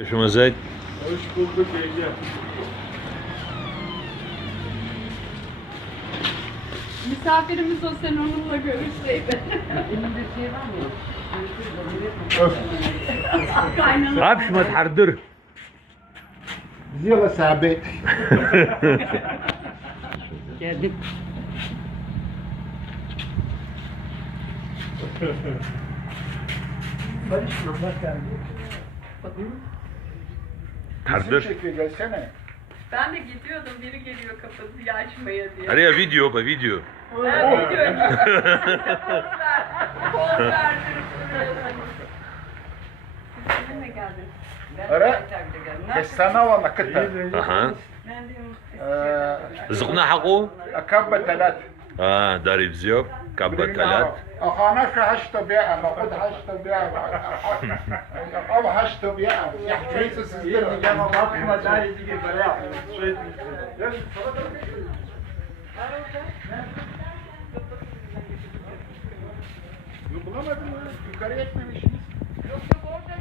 Hoşumuza Hoş bulduk Ege. Misafirimiz o, sen onunla görüşseydin. Kaynana. عارف شو ما تحضر زيغة ثابت Geldim. تحضر çekiyor gelsene. Ben de gidiyordum, biri geliyor kapıyı açmaya diye. عليها فيديو فيديو Ben gidiyorum. Poz verdirip duruyorsun. Siz kiminle geldiniz? Ara kestana ولا قطة اها Ben diyorum. زقنا حقه كبة ثلاث داري بزيوب كبة ثلاث أخانا في هشت بيئة نقود هشت بيئة أو هشت بيئة يحكي سيستر Bulamadım ya. Yukarı etmemişsiniz. Yok yok, orada